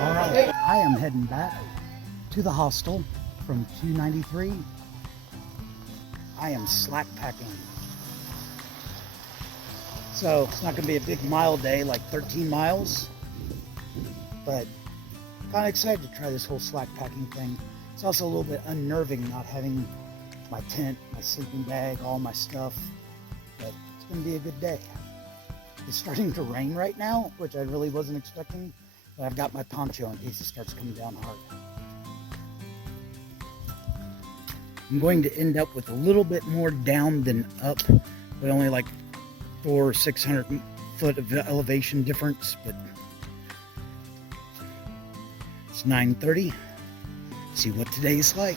Alright, I am heading back to the hostel from 293. I am slack packing. So it's not going to be a big mile day, like 13 miles, but kind of excited to try this whole slack packing thing. It's also a little bit unnerving not having my tent, my sleeping bag, all my stuff, but it's going to be a good day. It's starting to rain right now, which I really wasn't expecting, but I've got my poncho in case it starts coming down hard. I'm going to end up with a little bit more down than up, but only like 400 or 600 foot of elevation difference, but it's 9:30. See what today's like.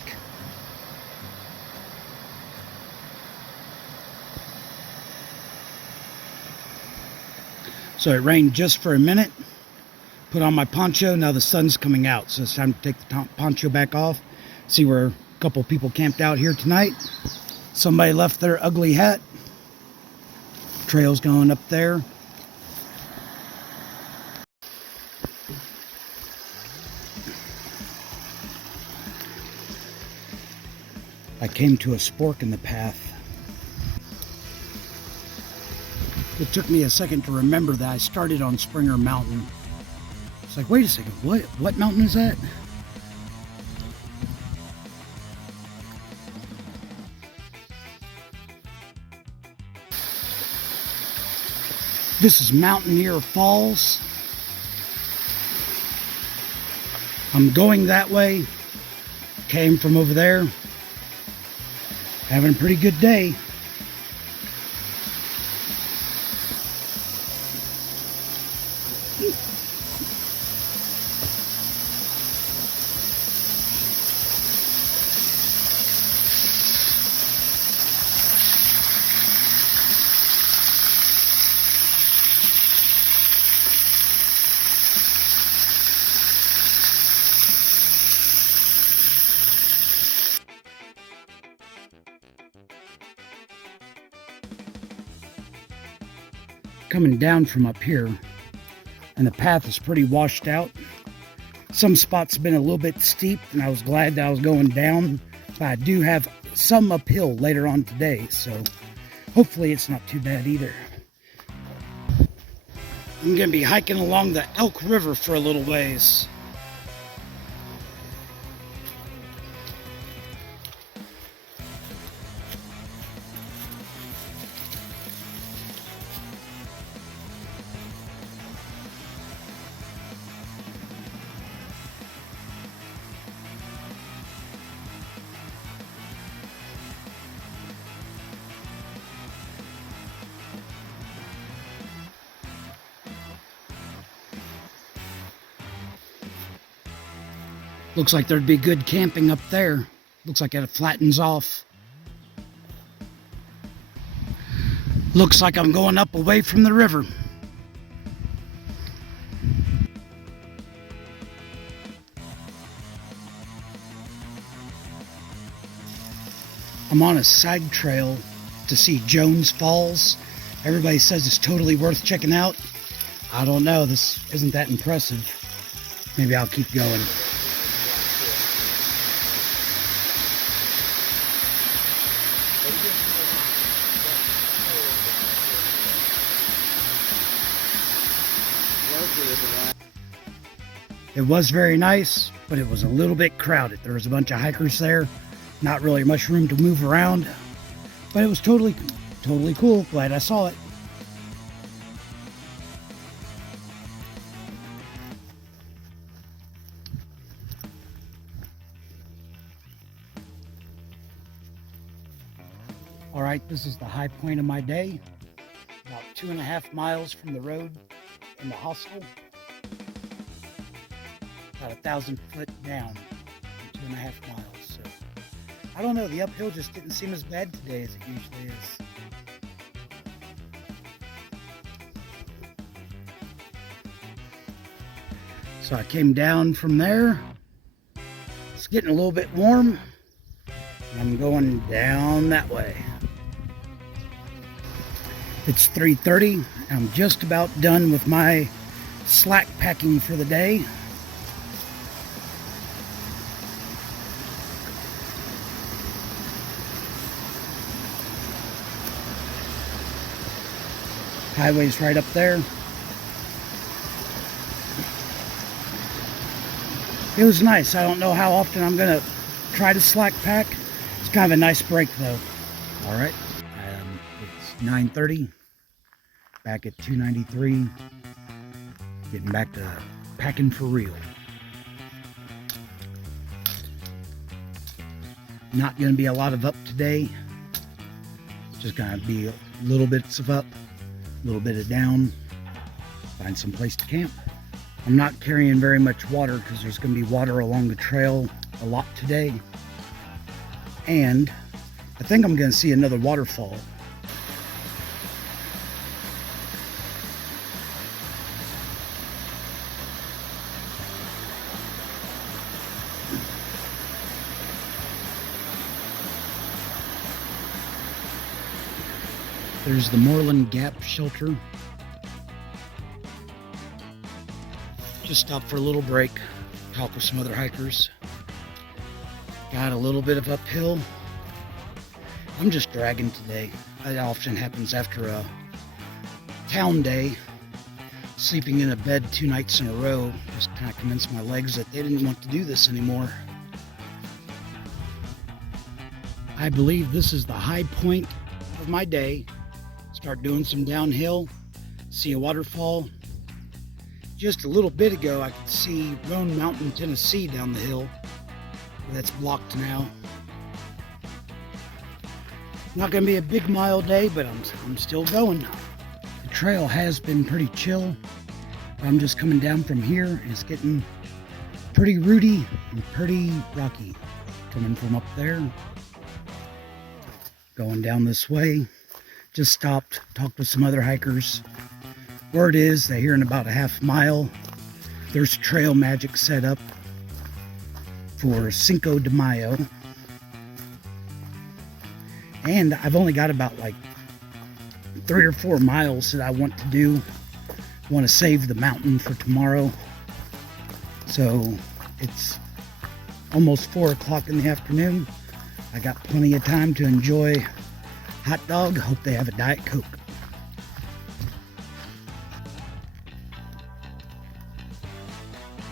So it rained just for a minute. Put on my poncho. Now the sun's coming out, so it's time to take the poncho back off. See where a couple people camped out here tonight. Somebody left their ugly hat. Trail's going up there. I came to a spork in the path. It took me a second to remember that I started on Springer Mountain. It's like, wait a second, what mountain is that? This is Mountaineer Falls. I'm going that way. Came from over there. Having a pretty good day. Coming down from up here, and the path is pretty washed out. Some spots have been a little bit steep, and I was glad that I was going down, but I do have some uphill later on today, so hopefully it's not too bad either. I'm going to be hiking along the Elk River for a little ways. Looks like there'd be good camping up there. Looks like it flattens off. Looks like I'm going up away from the river. I'm on a side trail to see Jones Falls. Everybody says it's totally worth checking out. I don't know, this isn't that impressive. Maybe I'll keep going. It was very nice, but it was a little bit crowded. There was a bunch of hikers there, not really much room to move around, but it was totally cool. Glad I saw it. All right, this is the high point of my day. About 2.5 miles from the road in the hostel. About 1,000 foot down, 2.5 miles. So I don't know, the uphill just didn't seem as bad today as it usually is. So I came down from there. It's getting a little bit warm. I'm going down that way. It's 3:30. I'm just about done with my slack packing for the day. Highway's right up there. It was nice. I don't know how often I'm gonna try to slack pack. It's kind of a nice break though. All right, it's 9:30. Back at 293. Getting back to packing for real. Not gonna be a lot of up today. Just gonna be little bits of up, a little bit of down. Find some place to camp. I'm not carrying very much water because there's going to be water along the trail a lot today. And I think I'm going to see another waterfall. There's the Moorland Gap shelter. Just stopped for a little break, talk with some other hikers. Got a little bit of uphill. I'm just dragging today. That often happens after a town day. Sleeping in a bed 2 nights in a row just kind of convinced my legs that they didn't want to do this anymore. I believe this is the high point of my day. Start doing some downhill, see a waterfall. Just a little bit ago, I could see Roan Mountain, Tennessee down the hill. That's blocked now. Not going to be a big mile day, but I'm still going. The trail has been pretty chill. I'm just coming down from here, and it's getting pretty rooty and pretty rocky. Coming from up there, going down this way. Just stopped, talked with some other hikers. Word is that here in about a half mile, there's trail magic set up for Cinco de Mayo. And I've only got about like 3 or 4 miles that I want to do. I want to save the mountain for tomorrow. So it's almost 4 o'clock in the afternoon. I got plenty of time to enjoy hot dog. Hope they have a Diet Coke.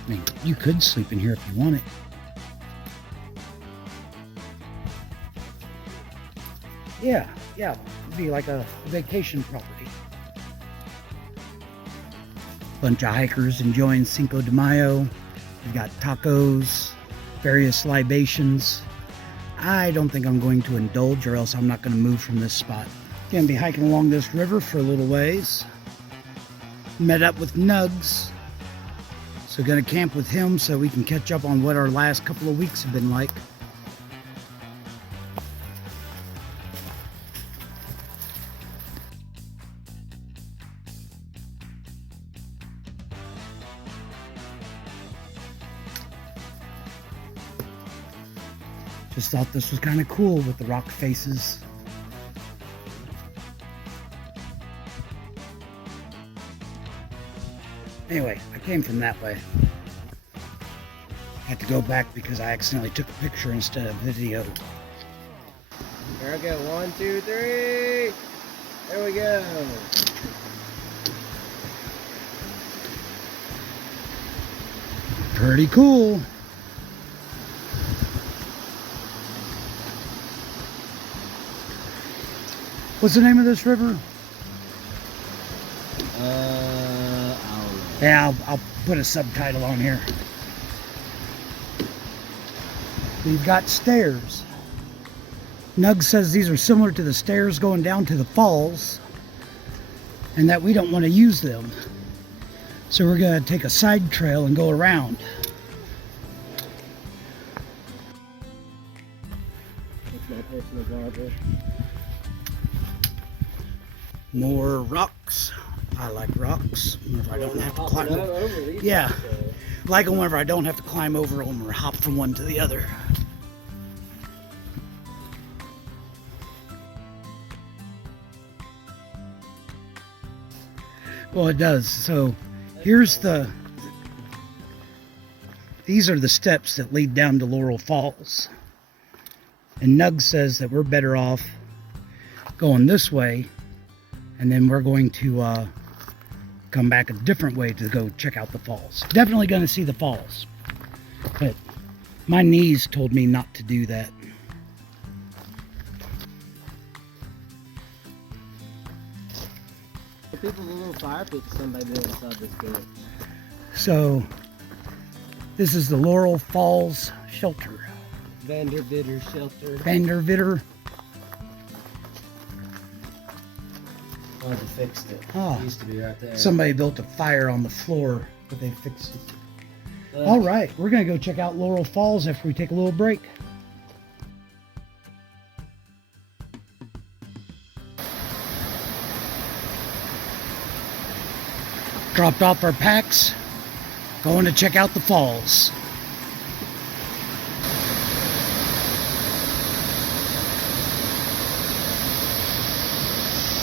I mean, you could sleep in here if you wanted. Yeah, it'd be like a vacation property. Bunch of hikers enjoying Cinco de Mayo. We've got tacos, various libations. I don't think I'm going to indulge, or else I'm not going to move from this spot. Gonna be hiking along this river for a little ways. Met up with Nugs. So gonna camp with him so we can catch up on what our last couple of weeks have been like. Just thought this was kind of cool with the rock faces. Anyway, I came from that way. Had to go back because I accidentally took a picture instead of video. There we go. 1, 2, 3. There we go. Pretty cool. What's the name of this river? Yeah, I'll put a subtitle on here. We've got stairs. Nug says these are similar to the stairs going down to the falls, and that we don't want to use them. So we're going to take a side trail and go around. That's my personal Bible. More rocks. I like rocks. I don't have to climb them. Yeah. like them whenever I don't have to climb over them or hop from one to the other. Well, it does. So here's these are the steps that lead down to Laurel Falls. And Nugs says that we're better off going this way, and then we're going to come back a different way to go check out the falls. Definitely going to see the falls, but my knees told me not to do that. People with a little fire pit somebody built inside this gate. So this is the Laurel Falls shelter. Vanderbitter shelter. Vanderbitter. Oh, they fixed it. Oh. It used to be right there. Somebody built a fire on the floor, but they fixed it. All right, we're gonna go check out Laurel Falls after we take a little break. Dropped off our packs, going to check out the falls.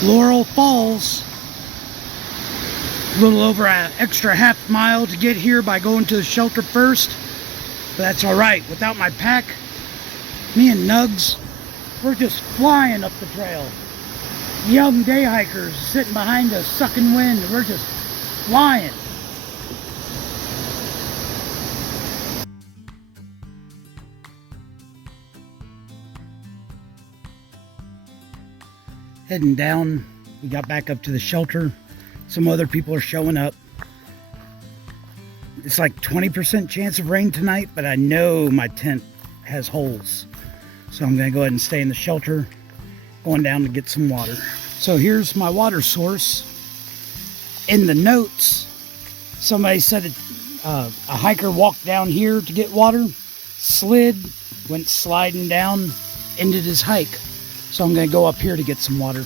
Laurel Falls, a little over an extra half mile to get here by going to the shelter first, but that's all right. Without my pack, me and Nugs, we're just flying up the trail. Young day hikers sitting behind us, sucking wind, we're just flying. Heading down, we got back up to the shelter. Some other people are showing up. It's like 20% chance of rain tonight, but I know my tent has holes. So I'm gonna go ahead and stay in the shelter, going down to get some water. So here's my water source. In the notes, somebody said a hiker walked down here to get water, slid, went sliding down, ended his hike. So I'm going to go up here to get some water.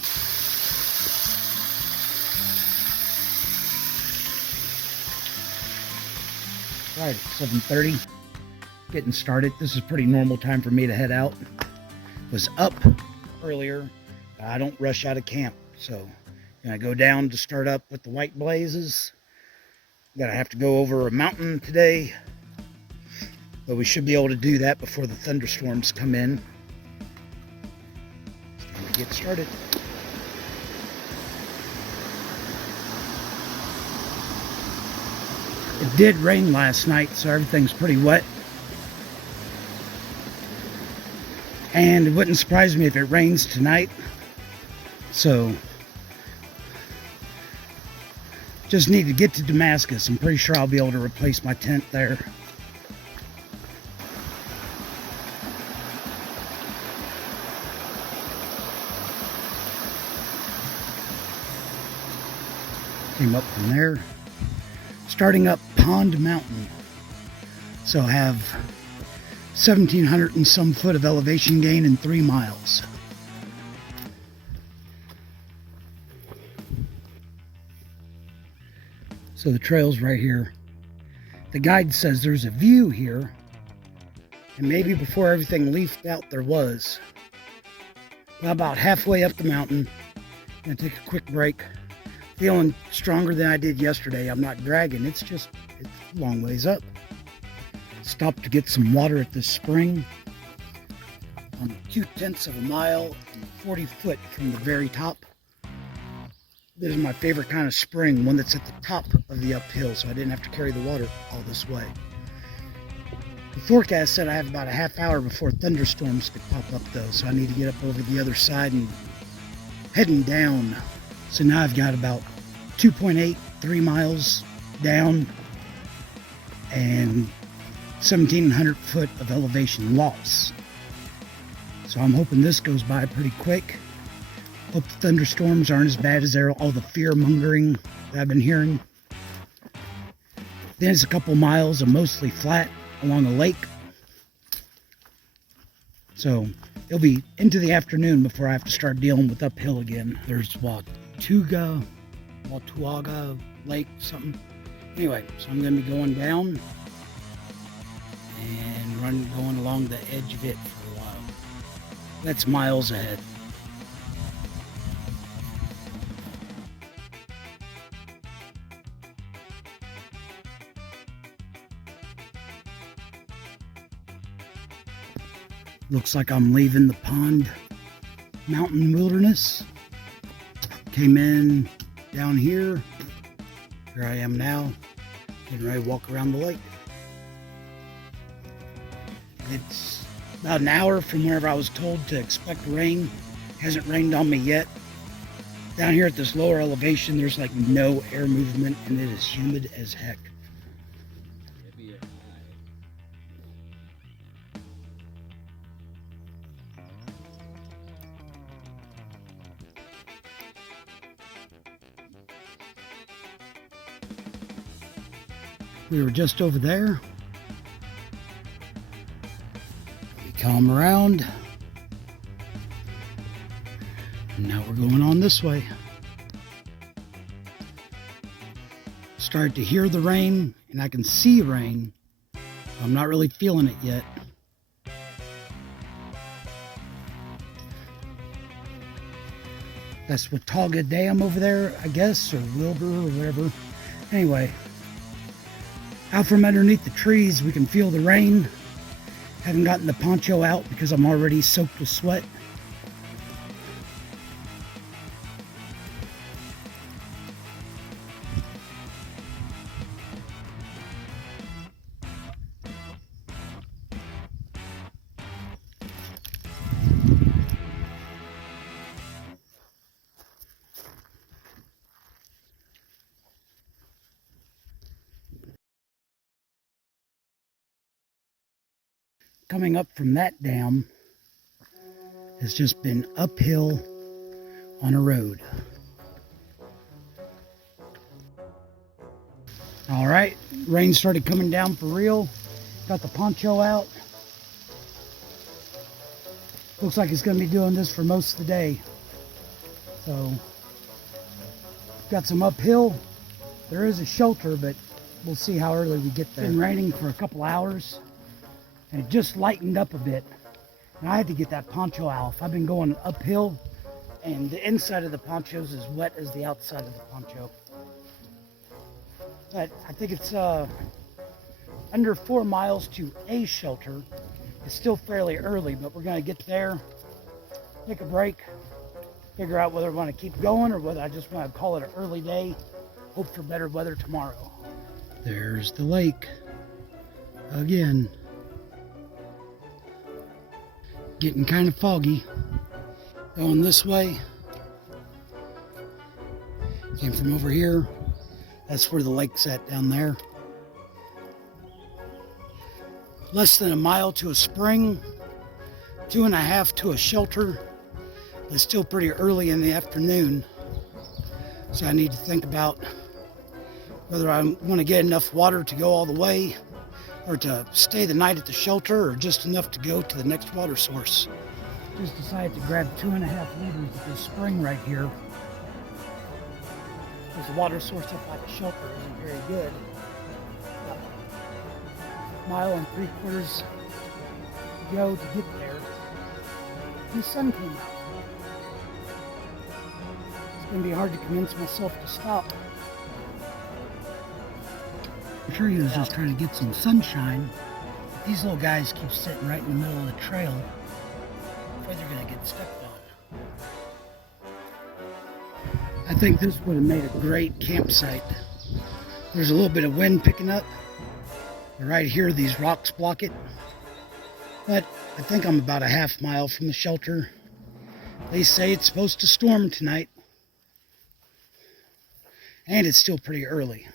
Right, 7:30, getting started. This is a pretty normal time for me to head out. Was up earlier. I don't rush out of camp, so I go down to start up with the white blazes. Gonna have to go over a mountain today, but we should be able to do that before the thunderstorms come in. It's time to get started. It did rain last night, so everything's pretty wet. And it wouldn't surprise me if it rains tonight. So just need to get to Damascus. I'm pretty sure I'll be able to replace my tent there. Came up from there. Starting up Pond Mountain. So I have 1,700 and some foot of elevation gain in 3 miles. So the trail's right here. The guide says there's a view here, and maybe before everything leafed out there was. Well, about halfway up the mountain, gonna take a quick break. Feeling stronger than I did yesterday. I'm not dragging, it's a long ways up. Stopped to get some water at this spring. I'm 2/10 of a mile and 40 foot from the very top. This is my favorite kind of spring, one that's at the top of the uphill, so I didn't have to carry the water all this way. The forecast said I have about a half hour before thunderstorms could pop up though, so I need to get up over the other side and heading down. So now I've got about 2.8, 3 miles down and 1,700 foot of elevation loss. So I'm hoping this goes by pretty quick. Hope the thunderstorms aren't as bad as all the fear mongering that I've been hearing. Then it's a couple miles of mostly flat along a lake. So it'll be into the afternoon before I have to start dealing with uphill again. There's Watauga Lake, something. Anyway, so I'm going to be going down and going along the edge of it for a while. That's miles ahead. Looks like I'm leaving the pond mountain wilderness. Came in down here. Here I am now, getting ready to walk around the lake. It's about an hour from wherever I was told to expect rain. Hasn't rained on me yet. Down here at this lower elevation, there's like no air movement and it is humid as heck. We were just over there. We come around. And now we're going on this way. Start to hear the rain, and I can see rain. I'm not really feeling it yet. That's Watauga Dam over there, I guess, or Wilbur or whatever. Anyway. Out from underneath the trees, we can feel the rain. Haven't gotten the poncho out because I'm already soaked with sweat. Coming up from that dam has just been uphill on a road. All right, rain started coming down for real. Got the poncho out. Looks like it's going to be doing this for most of the day. So, got some uphill. There is a shelter, but we'll see how early we get there. It's been raining for a couple hours. And it just lightened up a bit. And I had to get that poncho off. I've been going uphill and the inside of the poncho is as wet as the outside of the poncho. But I think it's under 4 miles to a shelter. It's still fairly early, but we're gonna get there, take a break, figure out whether I wanna keep going or whether I just wanna call it an early day, hope for better weather tomorrow. There's the lake again. Getting kind of foggy. Going this way. Came from over here. That's where the lake's at down there. Less than a mile to a spring. 2.5 to a shelter. But it's still pretty early in the afternoon. So I need to think about whether I want to get enough water to go all the way, or to stay the night at the shelter, or just enough to go to the next water source. Just decided to grab 2.5 liters at this spring right here. Because the water source up by the shelter isn't very good. About 1.75 miles to go to get there. And the sun came out. It's going to be hard to convince myself to stop. I'm sure he was just trying to get some sunshine. But these little guys keep sitting right in the middle of the trail. I'm afraid they're going to get stepped on. I think this would have made a great campsite. There's a little bit of wind picking up. Right here, these rocks block it. But I think I'm about a half mile from the shelter. They say it's supposed to storm tonight. And it's still pretty early.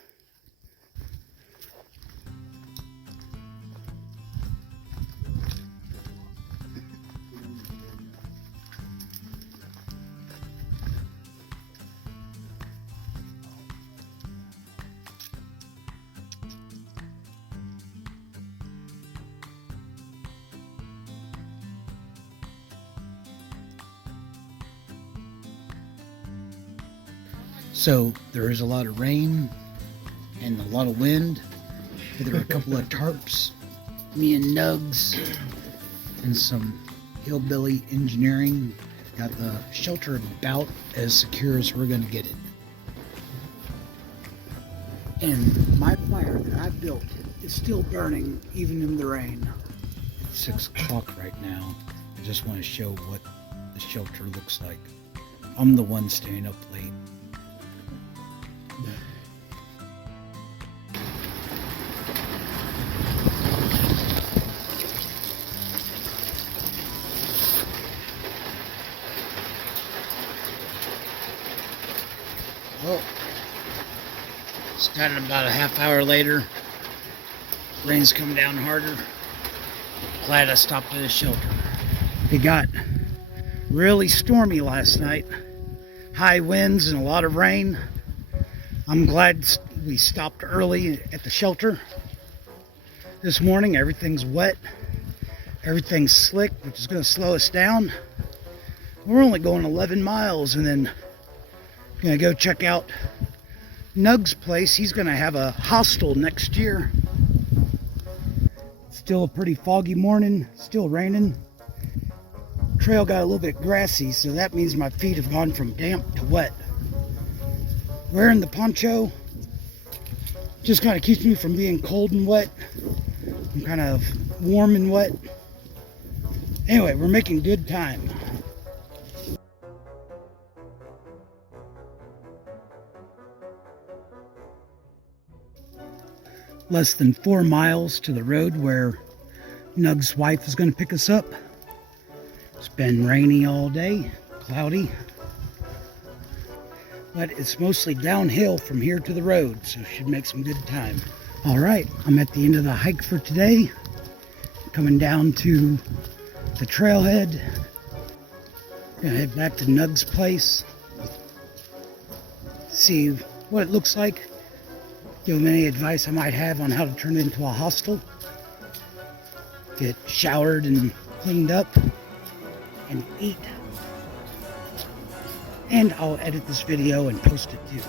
So there is a lot of rain and a lot of wind. There are a couple of tarps Me and Nugs and some hillbilly engineering got the shelter about as secure as we're gonna get it. And my fire that I built is still burning even in the rain. It's 6 o'clock right now. I just want to show what the shelter looks like. I'm the one staying up late. Well, it's kind of about a half hour later. Rain's come down harder. Glad I stopped at a shelter. It got really stormy last night. High winds and a lot of rain. I'm glad we stopped early at the shelter. This morning everything's wet. Everything's slick, which is going to slow us down. We're only going 11 miles and then going to go check out Nugs' place. He's going to have a hostel next year. Still a pretty foggy morning, still raining. Trail got a little bit grassy, so that means my feet have gone from damp to wet. Wearing the poncho just kind of keeps me from being cold and wet. I'm kind of warm and wet. Anyway, we're making good time. Less than 4 miles to the road where Nugs' wife is going to pick us up. It's been rainy all day, cloudy, but it's mostly downhill from here to the road, so should make some good time. All right, I'm at the end of the hike for today. Coming down to the trailhead. Gonna head back to Nugs' place. See what it looks like. Give them any advice I might have on how to turn it into a hostel. Get showered and cleaned up and eat. And I'll edit this video and post it too.